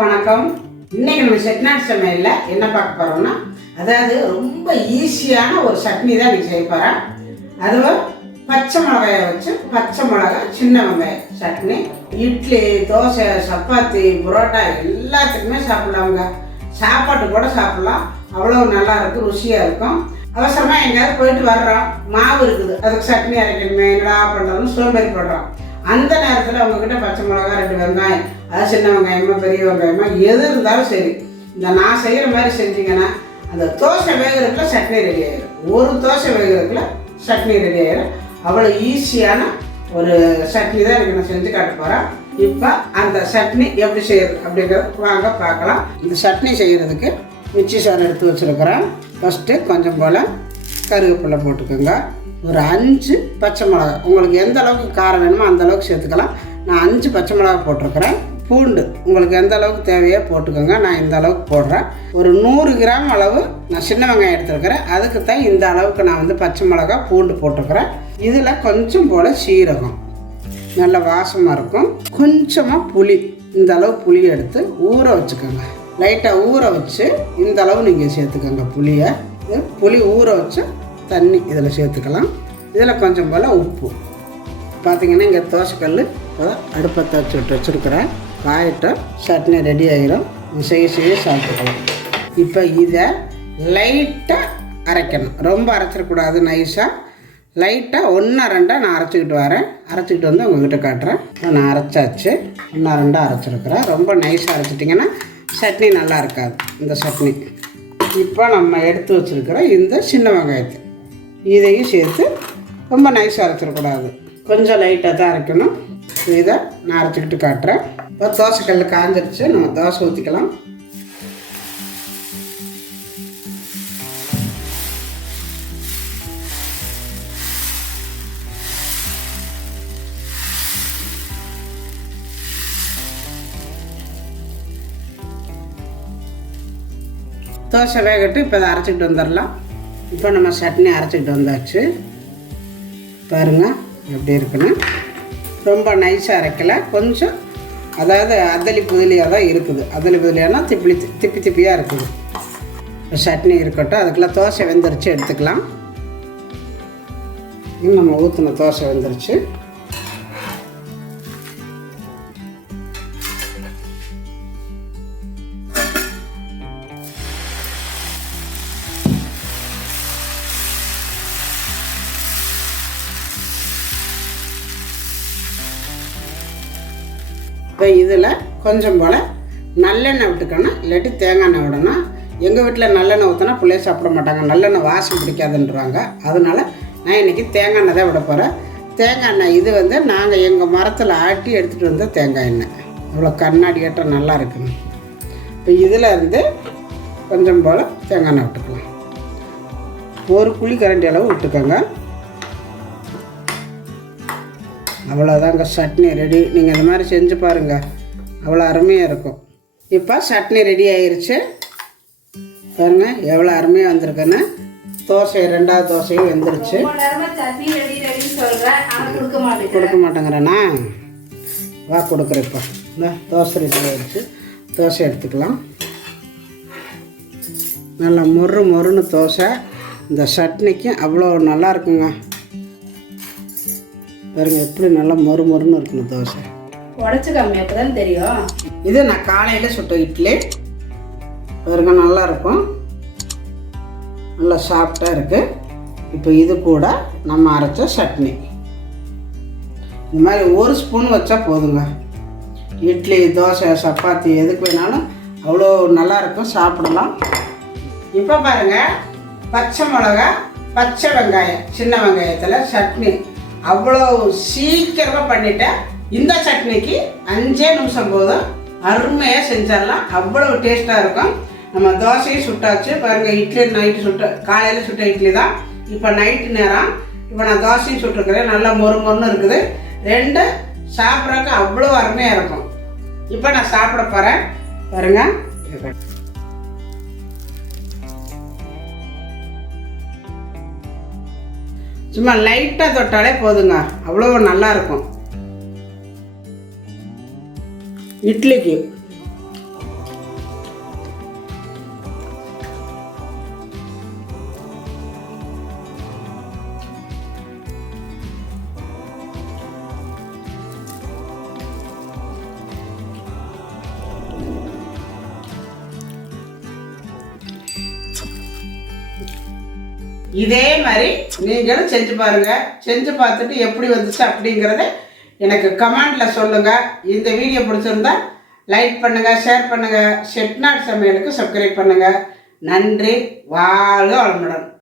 எல்லாருக்கும் வணக்கம். இன்னைக்கு நம்ம செட்டிநாடு சமையல்ல என்ன பார்க்க போறோம்னா, அதாவது ரொம்ப ஈஸியான ஒரு சட்னி தான் நீங்க செய்ய போறேன். அதுவும் பச்சை மிளகாயை வச்சு பச்சை மிளகாய் சின்ன வெங்காய சட்னி. இட்லி, தோசை, சப்பாத்தி, புரோட்டா எல்லாத்துக்குமே சாப்பிடலாங்க. சாப்பாட்டு கூட சாப்பிடலாம். அவ்வளோ நல்லா இருக்கும், ருசியாக இருக்கும். அவசரமாக எங்கேயாவது போயிட்டு வர்றோம், மாவு இருக்குது, அதுக்கு சட்னி அரைக்கணுமே, என்னடா பண்ணுறோம்னு சோம்பேறி போடுறோம். அந்த நேரத்தில் உங்ககிட்ட பச்சை மிளகா, 2 வெங்காயம், அதாவது சின்ன வெங்காயமா பெரிய வெங்காயமா எது இருந்தாலும் சரி, இந்த நான் செய்கிற மாதிரி செஞ்சிங்கன்னா அந்த தோசை வேகிறதுக்குள்ள சட்னி ரெடி ஆகிடும். ஒரு தோசை வேகிறதுக்குள்ள சட்னி ரெடி ஆகிடும். அவ்வளோ ஈஸியான ஒரு சட்னி தான் எனக்கு நான் செஞ்சு காட்ட போகிறேன். இப்போ அந்த சட்னி எப்படி செய்யுது அப்படிங்கிறது வாங்க பார்க்கலாம். இந்த சட்னி செய்கிறதுக்கு மிக்சி சாறு எடுத்து வச்சுருக்கிறேன். ஃபஸ்ட்டு கொஞ்சம் போல் கருவேப்பிலை போட்டுக்கோங்க. ஒரு 5 பச்சை மிளகா, உங்களுக்கு எந்த அளவுக்கு காரம் வேணுமோ அந்த அளவுக்கு சேர்த்துக்கலாம். நான் 5 பச்சை மிளகா போட்டிருக்கிறேன். பூண்டு உங்களுக்கு எந்த அளவுக்கு தேவையோ போட்டுக்கோங்க. நான் இந்த அளவுக்கு போடுறேன். ஒரு 100 கிராம் அளவு நான் சின்ன வெங்காயம் எடுத்துருக்கிறேன். அதுக்கு தான் இந்த அளவுக்கு நான் வந்து பச்சை மிளகா, பூண்டு போட்டிருக்கிறேன். இதில் கொஞ்சம் போல் சீரகம், நல்ல வாசமாக இருக்கும். கொஞ்சமாக புளி, இந்த அளவு புளி எடுத்து ஊற வச்சுக்கோங்க. லைட்டாக ஊற வச்சு இந்த அளவு நீங்கள் சேர்த்துக்கோங்க புளியை. புளி ஊற வச்சு தண்ணி இதில் சேர்த்துக்கலாம். இதில் கொஞ்சம் போல் உப்பு. பார்த்திங்கன்னா இங்கே தோசைக்கல் அடுப்பத்தை வச்சுருக்கிறேன். காயிட்டும் சட்னி ரெடி ஆகிடும். செய்ய சாப்பிட்டுக்கலாம். இப்போ இதை லைட்டாக அரைக்கணும். ரொம்ப அரைச்சிடக்கூடாது, நைஸாக லைட்டாக 1-2 நான் அரைச்சிக்கிட்டு வரேன். அரைச்சிக்கிட்டு வந்து உங்கள்கிட்ட காட்டுறேன். நான் அரைச்சாச்சு, 1-2 அரைச்சிருக்கிறேன். ரொம்ப நைஸாக அரைச்சிட்டிங்கன்னா சட்னி நல்லா இருக்காது இந்த சட்னி. இப்போ நம்ம எடுத்து வச்சுருக்கிற இந்த சின்ன வெங்காயத்தை இதையும் சேர்த்து ரொம்ப நைஸாக அரைச்சிடக்கூடாது, கொஞ்சம் லைட்டாக தான் அரைக்கணும். இதை நான் அரைச்சிக்கிட்டு காட்டுறேன். இப்போ தோசைக்கல் காஞ்சிருச்சு, நம்ம தோசை ஊற்றிக்கலாம். தோசை வேகட்டு. இப்போ அதை அரைச்சிக்கிட்டு வந்துடலாம். இப்போ நம்ம சட்னி அரைச்சிக்கிட்டு வந்தாச்சு. பாருங்கள் எப்படி இருக்குன்னு. ரொம்ப நைஸாக அரைக்கலை, கொஞ்சம் அதாவது அதலி புதலியாக தான் இருக்குது. அதலி புதலியானா திப்பி திப்பியாக இருக்குது. சட்னி இருக்கட்டும். அதுக்குள்ளே தோசை வெந்துருச்சு, எடுத்துக்கலாம். இன்னும் நம்ம ஊற்றின தோசை வெந்துருச்சு. இப்போ இதில் கொஞ்சம் போல் நல்லெண்ணெய் விட்டுக்கணும், இல்லாட்டி தேங்காய் எண்ணெய் விடணும். எங்கள் வீட்டில் நல்லெண்ணெய் ஊற்றினா பிள்ளைய சாப்பிட மாட்டாங்க, நல்லெண்ணெய் வாசம் பிடிக்காதுன்றாங்க. அதனால் நான் இன்றைக்கி தேங்காய் எண்ணெய் தான் விட போகிறேன். தேங்காய் எண்ணெய் இது வந்து நாங்கள் எங்கள் மரத்தில் ஆட்டி எடுத்துகிட்டு வந்த தேங்காய் எண்ணெய். அவ்வளோ கண்ணாடி ஏற்ற நல்லா இருக்குங்க. இப்போ இதில் இருந்து கொஞ்சம் போல் தேங்காய் எண்ணெய் விட்டுக்கலாம். ஒரு குழி கரண்டி அளவு விட்டுக்கோங்க. அவ்வளோதாங்க, சட்னி ரெடி. நீங்கள் இந்த மாதிரி செஞ்சு பாருங்கள், அவ்வளோ அருமையாக இருக்கும். இப்போ சட்னி ரெடி ஆயிடுச்சு. பாருங்கள் எவ்வளோ அருமையாக வந்திருக்குன்னு. தோசை 2வது தோசையும் வெந்துருச்சு. கொடுக்க மாட்டேங்கிறேண்ணா, வா கொடுக்குறேன். இப்போ இந்த தோசை ரெடி ஆயிடுச்சு. தோசை எடுத்துக்கலாம். நல்லா மொறுன்னு தோசை. இந்த சட்னிக்கு அவ்வளோ நல்லா இருக்குங்க. பாருங்க எப்படி நல்லா மொறுன்னு இருக்கணும் தோசை. உடச்சு காமி, அப்போ தான் தெரியும். இது நான் காலையில் சுட்ட இட்லி. பாருங்க நல்லா இருக்கும், நல்லா சாஃப்டாக இருக்குது. இப்போ இது கூட நம்ம அரைச்ச சட்னி. இந்த மாதிரி 1 ஸ்பூன் வச்சா போதுங்க. இட்லி, தோசை, சப்பாத்தி எதுக்கு வேணாலும் அவ்வளோ நல்லாயிருக்கும், சாப்பிடலாம். இப்போ பாருங்கள், பச்சை மிளகா, பச்சை வெங்காயம், சின்ன வெங்காயத்தில் சட்னி அவ்வளோ சீக்கிரமாக பண்ணிட்டேன். இந்த சட்னிக்கு 5 நிமிஷம் போதும், அருமையாக செஞ்சிடலாம். அவ்வளோ டேஸ்ட்டாக இருக்கும். நம்ம தோசையும் சுட்டாச்சு. பாருங்கள், இட்லி நைட்டு காலையில் சுட்ட இட்லி தான். இப்போ நைட்டு நேரம். இப்போ நான் தோசையும் சுட்டுருக்கிறேன். நல்லா மொறுன்னு இருக்குது. 2 சாப்பிட்றதுக்கு அவ்வளோ அருமையாக இருக்கும். இப்போ நான் சாப்பிட போகிறேன். பாருங்கள், சும்மா லைட்டாக தொட்டாலே போதுங்க, அவ்வளோ நல்லாயிருக்கும். இட்லிக்கு இதே மாதிரி நீங்களும் செஞ்சு பாருங்க. செஞ்சு பார்த்துட்டு எப்படி வந்துச்சு அப்படிங்கிறத எனக்கு கமெண்ட்ல சொல்லுங்க. இந்த வீடியோ பிடிச்சிருந்தா லைக் பண்ணுங்க, ஷேர் பண்ணுங்க, செட்டிநாடு சமையலுக்கு சப்ஸ்கிரைப் பண்ணுங்க. நன்றி. வாழ்க வளமுடன்.